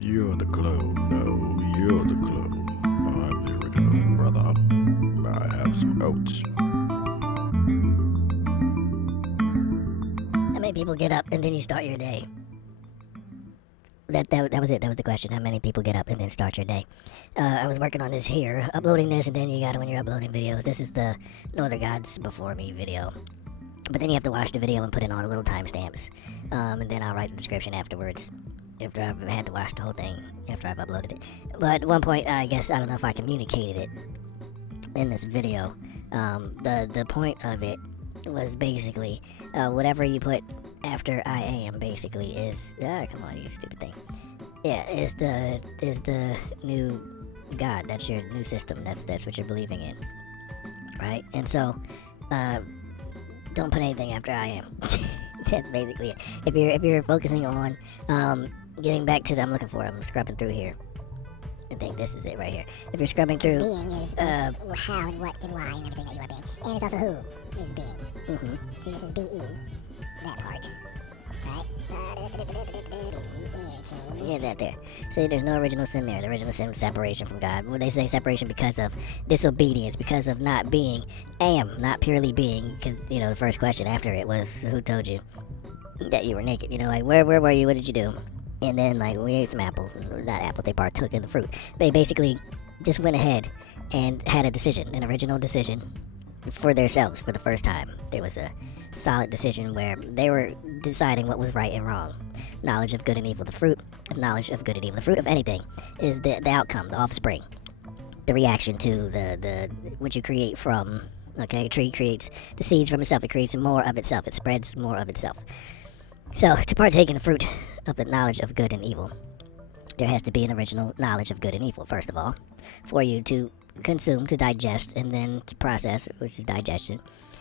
You're the clone. No, you're the clone. I'm the original brother. I have some oats. How many people get up and then you start your day? That was it. That was the question. How many people get up and then start your day? I was working on this here, uploading this, and then you gotta, when you're uploading videos, this is the No Other Gods Before Me video. But then you have to watch the video and put in all the little timestamps. And then I'll write the description afterwards. After I've had to watch the whole thing, after I've uploaded it. But at one point, I guess, I don't know if I communicated it in this video. The point of it was basically, whatever you put after I am basically is, come on, you stupid thing. Yeah, is the new God. That's your new system. That's what you're believing in, right? And so, don't put anything after I am. That's basically it. If you're focusing on getting back to the, I'm looking for it. I'm scrubbing through here. I think this is it right here. If you're scrubbing through, being is how and what and why and everything that you are being, and it's also who is being. mm-hmm. See, this is be, that part, right? Yeah, that there. See, there's no original sin there. The original sin was separation from God. Well, they say separation because of disobedience, because of not being, not purely being. Because, you know, the first question after it was, who told you that you were naked? You know, like, where were you? What did you do? And then, like, we ate some apples. Not apples, they partook in the fruit. They basically just went ahead and had a decision, an original decision for themselves for the first time. There was a solid decision where they were deciding what was right and wrong. Knowledge of good and evil, the fruit of knowledge of good and evil. The fruit of anything is the outcome, the offspring, the reaction to the what you create from. Okay, a tree creates the seeds from itself. It creates more of itself. It spreads more of itself. So, to partake in the fruit of the knowledge of good and evil, there has to be an original knowledge of good and evil, first of all, for you to consume, to digest, and then to process, which is digestion.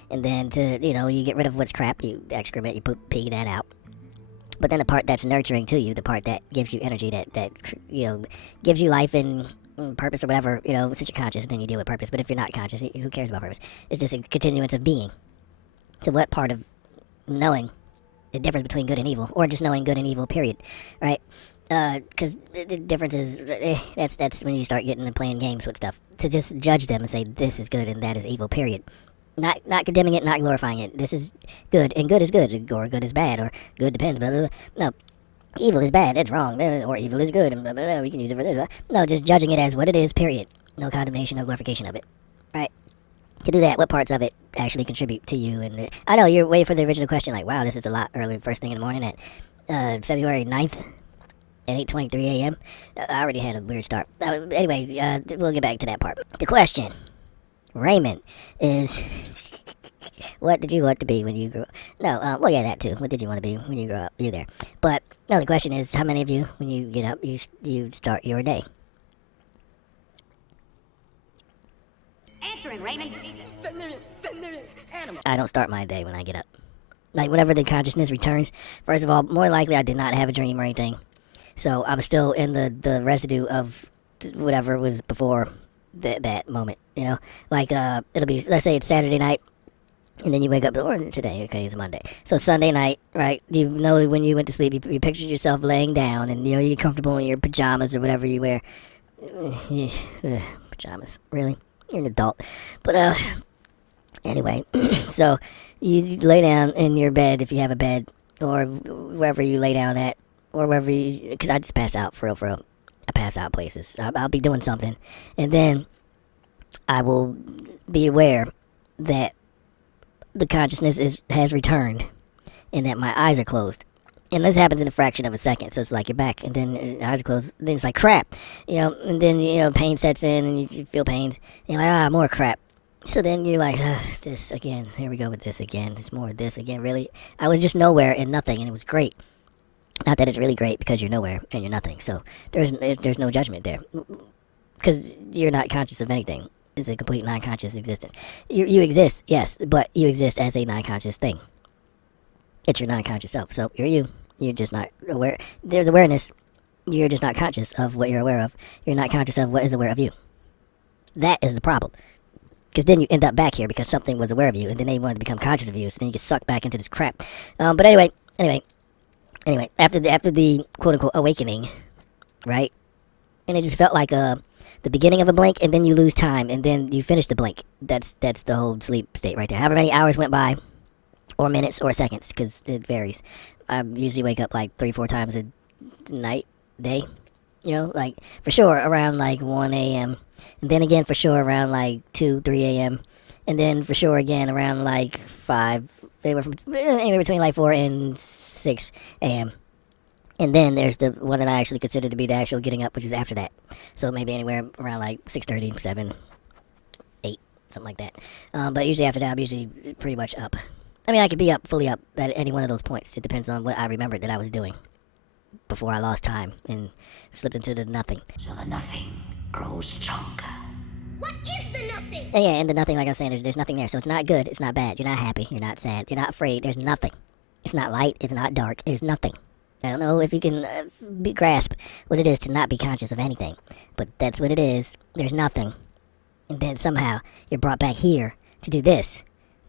And then to, you know, you get rid of what's crap, you excrement, you pee that out. But then the part that's nurturing to you, the part that gives you energy, that you know, gives you life and purpose or whatever, you know, since you're conscious, then you deal with purpose. But if you're not conscious, who cares about purpose? It's just a continuance of being. So what part of knowing the difference between good and evil, or just knowing good and evil, period, right? Because the difference is, that's when you start getting to playing games with stuff. To just judge them and say, this is good and that is evil, period. Not condemning it, not glorifying it. This is good, and good is good, or good is bad, or good depends, blah, blah, blah. No, evil is bad, that's wrong, or evil is good, and blah, blah, blah, we can use it for this. No, just judging it as what it is, period. No condemnation, no glorification of it, right? To do that, what parts of it actually contribute to you? And I know you're waiting for the original question, like, wow, this is a lot early, first thing in the morning at February 9th at 8:23 a.m. I already had a weird start. Anyway, we'll get back to that part. The question, Raymond, is what did you want to be when you grew up? No, well, yeah, that too. What did you want to be when you grow up? You there. But, no, the question is, how many of you, when you get up, you start your day? Answering, Raymond. Jesus. Animal. I don't start my day when I get up. Like, whenever the consciousness returns, first of all, more likely I did not have a dream or anything. So I was still in the residue of whatever was before that moment, you know? Like, it'll be, let's say it's Saturday night, and then you wake up, or today, okay, it's Monday. So Sunday night, right, you know when you went to sleep, you pictured yourself laying down, and, you know, you're comfortable in your pajamas or whatever you wear. Pajamas, really? You're an adult. But, anyway, so you lay down in your bed if you have a bed, or wherever you lay down at, or wherever you, because I just pass out, for real. I pass out places. I'll be doing something, and then I will be aware that the consciousness has returned, and that my eyes are closed. And this happens in a fraction of a second, so it's like you're back, and then your eyes are closed, then it's like crap, you know, and then, you know, pain sets in, and you feel pains, and you're like, more crap. So then you're like, this again, here we go with this again, there's more of this again, really? I was just nowhere and nothing, and it was great. Not that it's really great, because you're nowhere and you're nothing, so there's no judgment there, because you're not conscious of anything. It's a complete non-conscious existence. You exist, yes, but you exist as a non-conscious thing. It's your non-conscious self. So you're you. You're just not aware. There's awareness. You're just not conscious of what you're aware of. You're not conscious of what is aware of you. That is the problem. Because then you end up back here because something was aware of you, and then they wanted to become conscious of you, so then you get sucked back into this crap. But anyway, after the quote-unquote awakening, right? And it just felt like the beginning of a blink, and then you lose time, and then you finish the blink. That's the whole sleep state right there. However many hours went by, or minutes, or seconds, because it varies. I usually wake up like 3-4 times a night, day. You know, like for sure around like 1 a.m. And then again for sure around like 2, 3 a.m. And then for sure again around like 5, anywhere between like 4 and 6 a.m. And then there's the one that I actually consider to be the actual getting up, which is after that. So maybe anywhere around like 6:30, 7, 8, something like that. But usually after that, I'm usually pretty much up. I mean, I could be up, fully up at any one of those points. It depends on what I remembered that I was doing before I lost time and slipped into the nothing. So the nothing grows stronger. What is the nothing? And yeah, in the nothing, like I was saying, there's nothing there. So it's not good, it's not bad. You're not happy, you're not sad, you're not afraid. There's nothing. It's not light, it's not dark, there's nothing. I don't know if you can grasp what it is to not be conscious of anything, but that's what it is. There's nothing. And then somehow you're brought back here to do this,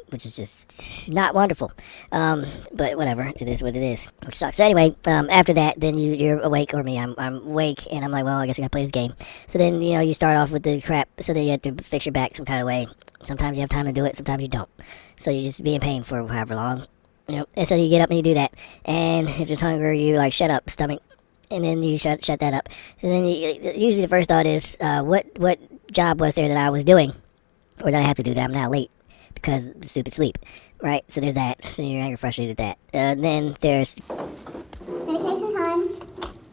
which is just not wonderful. But whatever, it is what it is, which sucks. So anyway, after that, then you're awake, or me, I'm awake, and I'm like, well, I guess I gotta play this game. So then, you start off with the crap, so then you have to fix your back some kind of way. Sometimes you have time to do it, sometimes you don't. So you just be in pain for however long. And so you get up and you do that, and if it's hunger, you like shut up, stomach, and then you shut that up. And then usually the first thought is, what job was there that I was doing, or that I have to do that I'm now late because of stupid sleep, right? So there's that. So you're angry, frustrated at that. Then there's Medication time.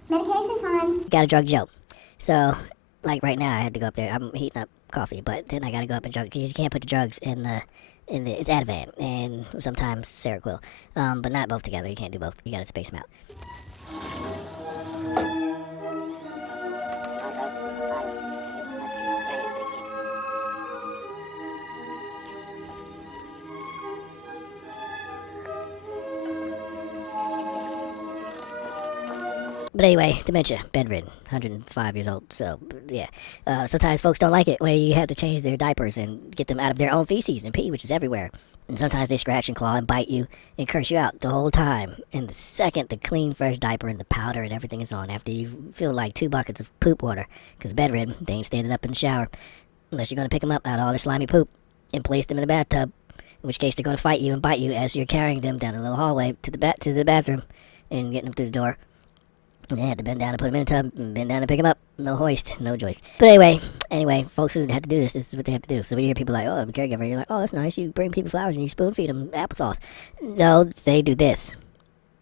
Medication time. got a drug joke. So like right now, I had to go up there. I'm heating up coffee, but then I gotta go up and drug because you can't put the drugs in the it's Ativan and sometimes Seroquel, but not both together. You can't do both. You gotta space them out. But anyway, dementia, bedridden, 105 years old. So, yeah. Sometimes folks don't like it when you have to change their diapers and get them out of their own feces and pee, which is everywhere. And sometimes they scratch and claw and bite you and curse you out the whole time. And the second the clean, fresh diaper and the powder and everything is on, after you feel like 2 buckets of poop water, because bedridden, they ain't standing up in the shower unless you're going to pick them up out of all their slimy poop and place them in the bathtub, in which case they're going to fight you and bite you as you're carrying them down the little hallway to the bathroom and getting them through the door. And you have to bend down and put them in a tub, and bend down and pick them up. No hoist, no joist. But anyway, folks who had to do this is what they have to do. So when you hear people like, oh, I'm a caregiver, you're like, oh, that's nice. You bring people flowers and you spoon feed them applesauce. No, they do this.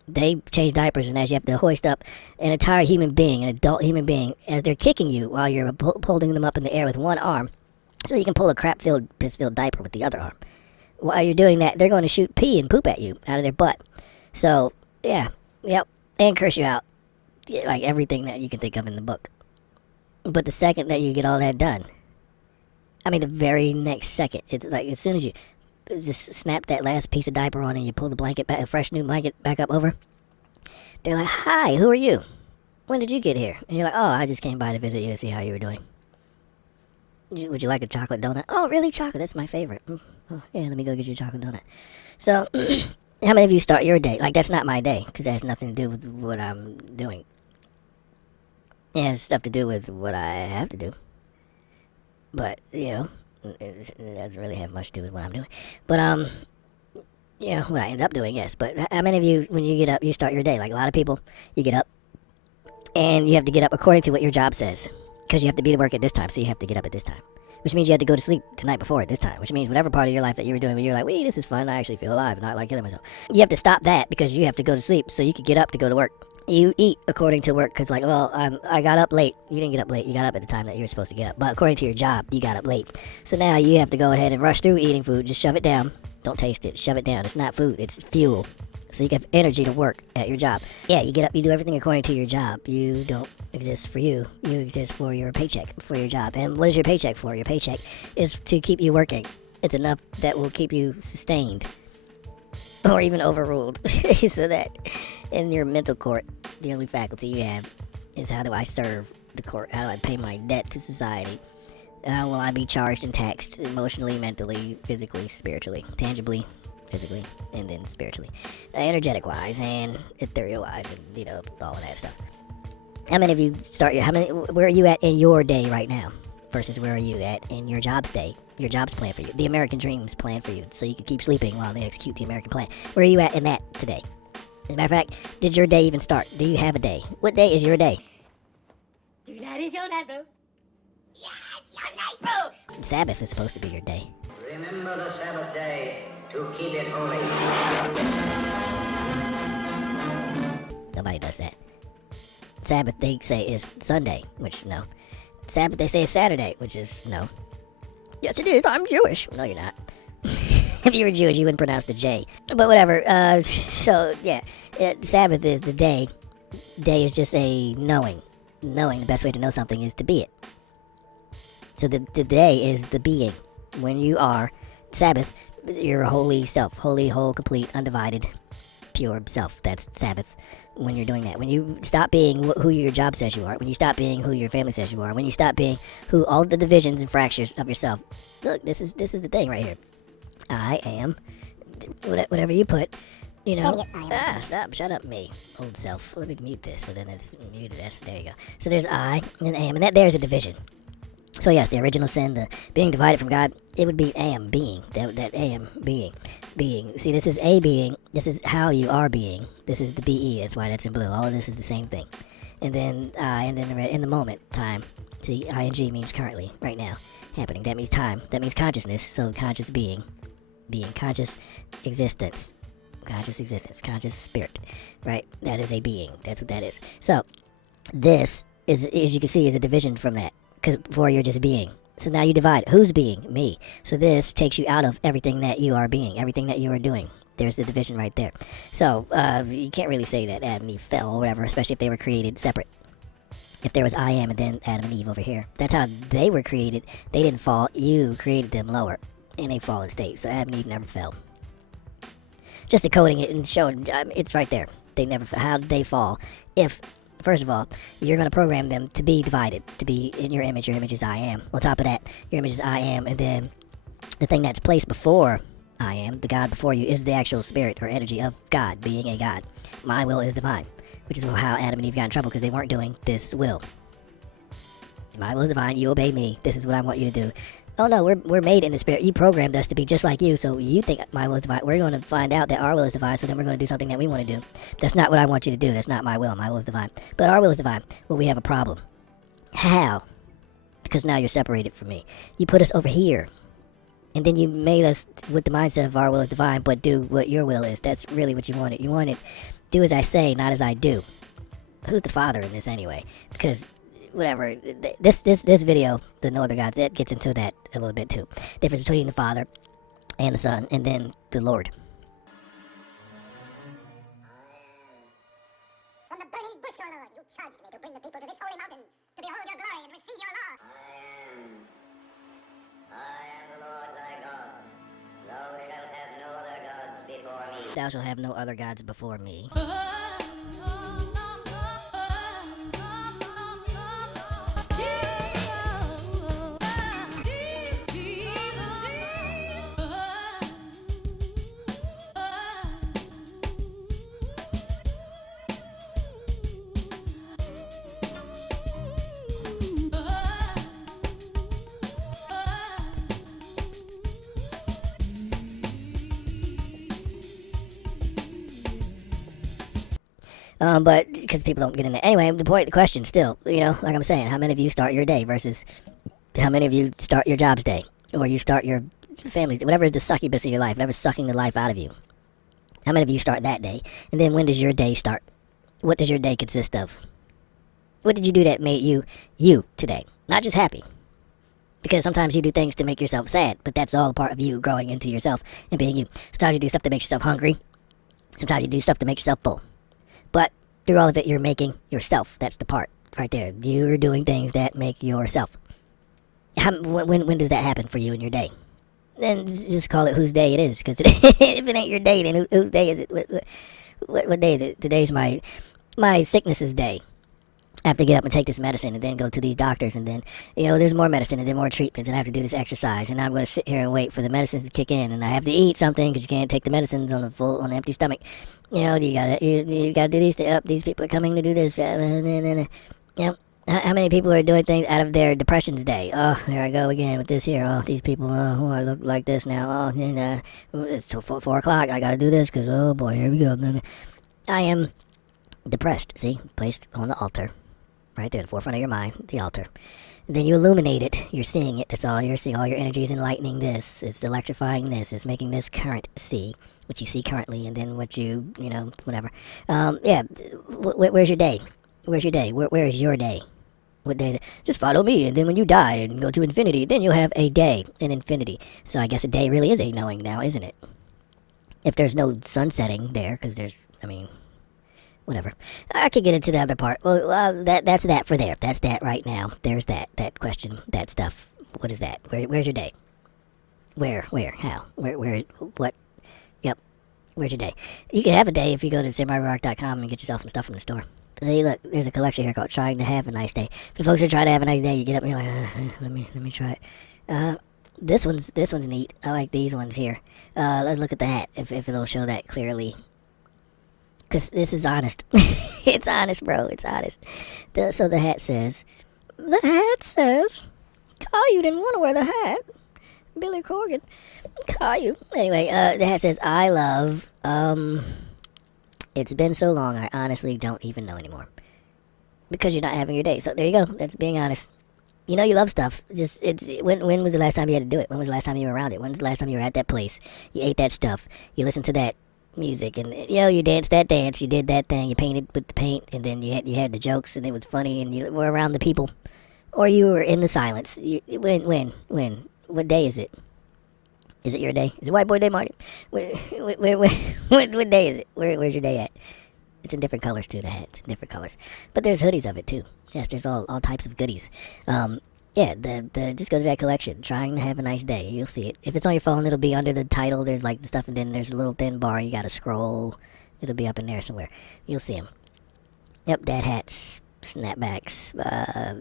They change diapers, and as you have to hoist up an entire human being, an adult human being, as they're kicking you while you're holding them up in the air with one arm, so you can pull a crap-filled, piss-filled diaper with the other arm. While you're doing that, they're going to shoot pee and poop at you out of their butt. So, yeah, yep, and curse you out. Like everything that you can think of in the book. But the second that you get all that done, I mean the very next second, it's like as soon as you just snap that last piece of diaper on and you pull the blanket back, a fresh new blanket back up over, they're like, hi, who are you? When did you get here? And you're like, oh, I just came by to visit you to see how you were doing. Would you like a chocolate donut? Oh, really? Chocolate? That's my favorite. Oh, yeah, let me go get you a chocolate donut. So, how many of you start your day? Like, that's not my day, because that has nothing to do with what I'm doing. It has stuff to do with what I have to do. But, it doesn't really have much to do with what I'm doing. But, what I end up doing, yes. But how many of you, when you get up, you start your day? Like a lot of people, you get up, and you have to get up according to what your job says. Because you have to be to work at this time, so you have to get up at this time. Which means you had to go to sleep tonight before at this time. Which means whatever part of your life that you were doing when you're like, wait, this is fun, I actually feel alive, and I like killing myself. You have to stop that because you have to go to sleep so you can get up to go to work. You eat according to work because, like, well, I got up late. You didn't get up late. You got up at the time that you were supposed to get up. But according to your job, you got up late. So now you have to go ahead and rush through eating food. Just shove it down. Don't taste it. Shove it down. It's not food. It's fuel. So you have energy to work at your job. Yeah, you get up. You do everything according to your job. You don't exist for you. You exist for your paycheck, for your job. And what is your paycheck for? Your paycheck is to keep you working. It's enough that will keep you sustained. Or even overruled. So that in your mental court, the only faculty you have is how do I serve the court? How do I pay my debt to society? How will I be charged and taxed emotionally, mentally, physically, spiritually, tangibly, physically, and then spiritually, energetic-wise and ethereal-wise, and all of that stuff. How many of you start your, where are you at in your day right now versus where are you at in your job's day? Your job's plan for you. The American dream's plan for you, so you can keep sleeping while they execute the American plan. Where are you at in that today? As a matter of fact, did your day even start? Do you have a day? What day is your day? Tonight is your night, bro. Yeah, it's your night, bro. Sabbath is supposed to be your day. Remember the Sabbath day to keep it holy. Nobody does that. Sabbath they say is Sunday, which no. Sabbath they say is Saturday, which is no. Yes it is, I'm Jewish. No you're not. If you were Jewish you wouldn't pronounce the J. But whatever, so yeah. Sabbath is the day. Day is just a knowing. Knowing, the best way to know something is to be it. So the day is the being. When you are Sabbath, you're a holy self. Holy, whole, complete, undivided, pure self. That's Sabbath. When you're doing that, when you stop being who your job says you are, when you stop being who your family says you are, when you stop being who all the divisions and fractures of yourself. Look, this is the thing right here. I am whatever you put, you know. Stop, shut up, me, old self. Let me mute this, so then it's muted. There you go. So there's I, and then am, and that there's a division. So yes, the original sin, the being divided from God, it would be am, being. That am, being. See, this is a being. This is how you are being. This is the BE. That's why that's in blue. All of this is the same thing. And then I, and then the red, in the moment, time. See, ing means currently, right now, happening. That means time. That means consciousness. So conscious being, conscious existence, conscious spirit, right? That is a being. That's what that is. So this is, as you can see, is a division from that. Because before you're just being. So now you divide. Who's being? Me. So this takes you out of everything that you are being, everything that you are doing. There's the division right there. So you can't really say that Adam and Eve fell or whatever, especially if they were created separate. If there was I am and then Adam and Eve over here. That's how they were created. They didn't fall. You created them lower in a fallen state. So Adam and Eve never fell. Just decoding it and showing, it's right there. They never, how did they fall? If, first of all, you're going to program them to be divided, to be in your image. Your image is I am. On top of that, your image is I am, and then the thing that's placed before I am, the God before you, is the actual spirit or energy of God, being a God. My will is divine, which is how Adam and Eve got in trouble, because they weren't doing this will. My will is divine, you obey me, this is what I want you to do. Oh no, we're made in the spirit. You programmed us to be just like you, so you think my will is divine. We're going to find out that our will is divine, so then we're going to do something that we want to do. That's not what I want you to do. That's not my will. My will is divine. But our will is divine. Well, we have a problem. How? Because now you're separated from me. You put us over here. And then you made us with the mindset of our will is divine, but do what your will is. That's really what you wanted. You wanted, do as I say, not as I do. Who's the father in this anyway? Because whatever, this video, the No Other Gods, that gets into that a little bit too. Difference between the Father and the Son, and then the Lord. From the burning bush, O Lord, you charged me to bring the people to this holy mountain, to behold your glory and receive your law. I am the Lord thy God. Thou shalt have no other gods before me. Thou shalt have no other gods before me. But because people don't get in there. Anyway, the question still, you know, like I'm saying, how many of you start your day versus how many of you start your job's day, or you start your family's day, whatever is the succubus of your life, whatever's sucking the life out of you. How many of you start that day? And then when does your day start? What does your day consist of? What did you do that made you today? Not just happy. Because sometimes you do things to make yourself sad, but that's all a part of you growing into yourself and being you. Sometimes you do stuff that makes yourself hungry. Sometimes you do stuff to make yourself full. But through all of it, you're making yourself. That's the part right there. You're doing things that make yourself. When does that happen for you in your day? Then just call it whose day it is. Because if it ain't your day, then whose day is it? What day is it? Today's my sickness's day. I have to get up and take this medicine and then go to these doctors and then, there's more medicine and then more treatments and I have to do this exercise and now I'm going to sit here and wait for the medicines to kick in and I have to eat something because you can't take the medicines on an empty stomach. You gotta do these. These people are coming to do this. How many people are doing things out of their depression's day? Oh, here I go again with this here. Oh, these people, who I look like this now. Oh, and it's 4 o'clock. I gotta do this because, oh boy, here we go. I am depressed. See, placed on the altar. Right there, the forefront of your mind, the altar. And then you illuminate it. You're seeing it. That's all you're seeing. All your energy is enlightening this. It's electrifying this. It's making this current see what you see currently, and then what whatever. Where's your day? Where's your day? Where is your day? What day? Just follow me, and then when you die and go to infinity, then you'll have a day in infinity. So I guess a day really is a knowing now, isn't it? If there's no sun setting there, because whatever. I could get into the other part. Well, that's that for there. That's that right now. There's that question, that stuff. What is that? Where's your day? Where? How? Where? What? Yep. Where's your day? You can have a day if you go to SamuraiRock.com and get yourself some stuff from the store. See, look, there's a collection here called Trying to Have a Nice Day. For folks who are trying to have a nice day, you get up and you're like, let me try it. This one's neat. I like these ones here. Let's look at the hat, if it'll show that clearly. Because this is honest. It's honest, bro. It's honest. So the hat says, Caillou didn't want to wear the hat. Billy Corgan. Caillou. Anyway, the hat says, I love, it's been so long, I honestly don't even know anymore. Because you're not having your day. So there you go. That's being honest. You know you love stuff. When was the last time you had to do it? When was the last time you were around it? When was the last time you were at that place? You ate that stuff. You listened to that music, and you danced that dance, you did that thing, you painted with the paint, and then you had the jokes, and it was funny, and you were around the people, or you were in the silence. When? What day is it? Is it your day? Is it White Boy Day, Marty? What day is it? Where's your day at? It's in different colors too. The hats in different colors, but there's hoodies of it too. Yes, there's all types of goodies. Just go to that collection, Trying to Have a Nice Day. You'll see it. If it's on your phone, it'll be under the title. There's like the stuff, and then there's a little thin bar. You gotta scroll. It'll be up in there somewhere. You'll see them. Yep, dad hats, snapbacks.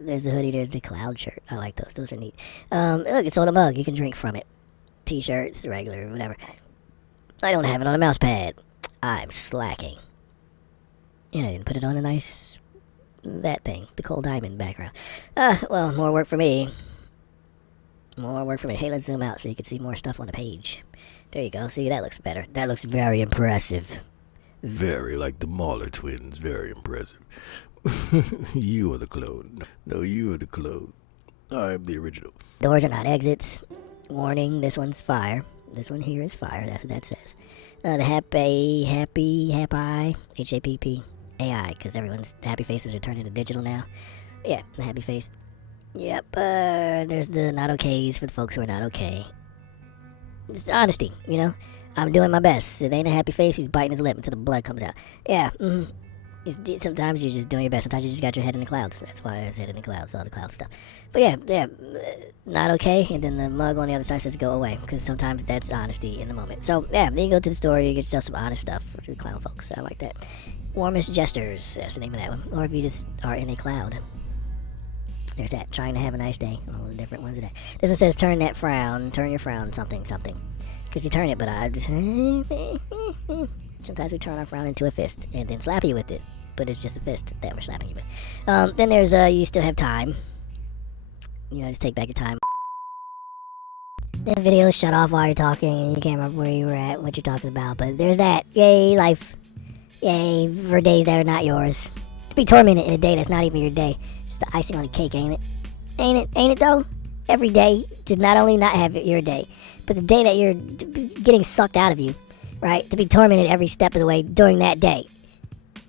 There's the hoodie. There's the cloud shirt. I like those. Those are neat. Look, it's on a mug. You can drink from it. T-shirts, regular, whatever. I don't have it on a mouse pad. I'm slacking. Yeah, I didn't put it on a nice... that thing, the Cole Diamond background. Well, more work for me. More work for me. Hey, let's zoom out so you can see more stuff on the page. There you go. See, that looks better. That looks very impressive. Very like the Mahler twins. Very impressive. You are the clone. No, you are the clone. I'm the original. Doors are not exits. Warning, this one's fire. This one here is fire. That's what that says. The happy, HAPP. AI, because everyone's happy faces are turned into digital now. Yeah, the happy face. Yep, there's the not okays for the folks who are not okay. It's honesty, I'm doing my best. It ain't a happy face, he's biting his lip until the blood comes out. Yeah, sometimes you're just doing your best. Sometimes you just got your head in the clouds. That's why it's head in the clouds, all the cloud stuff. But yeah, not okay, and then the mug on the other side says go away, because sometimes that's honesty in the moment. So, yeah, then you go to the store, you get yourself some honest stuff for the clown folks. I like that. Warmest Jesters, that's the name of that one. Or if you just are in a cloud. There's that, Trying to Have a Nice Day. All the different ones of that. This one says turn your frown, something. Because you turn it, but I just... Sometimes we turn our frown into a fist and then slap you with it. But it's just a fist that we're slapping you with. Then there's, you still have time. Just take back your time. The video shut off while you're talking and you can't remember where you were at, what you're talking about. But there's that. Yay, life. Yay, for days that are not yours. To be tormented in a day that's not even your day. It's the icing on the cake, ain't it? Ain't it though? Every day to not only not have your day, but the day that you're getting sucked out of you, right? To be tormented every step of the way during that day.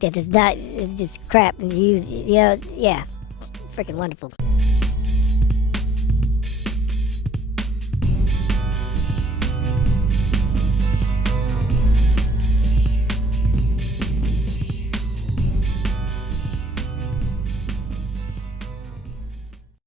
That is not, it's just crap. Yeah, it's freaking wonderful.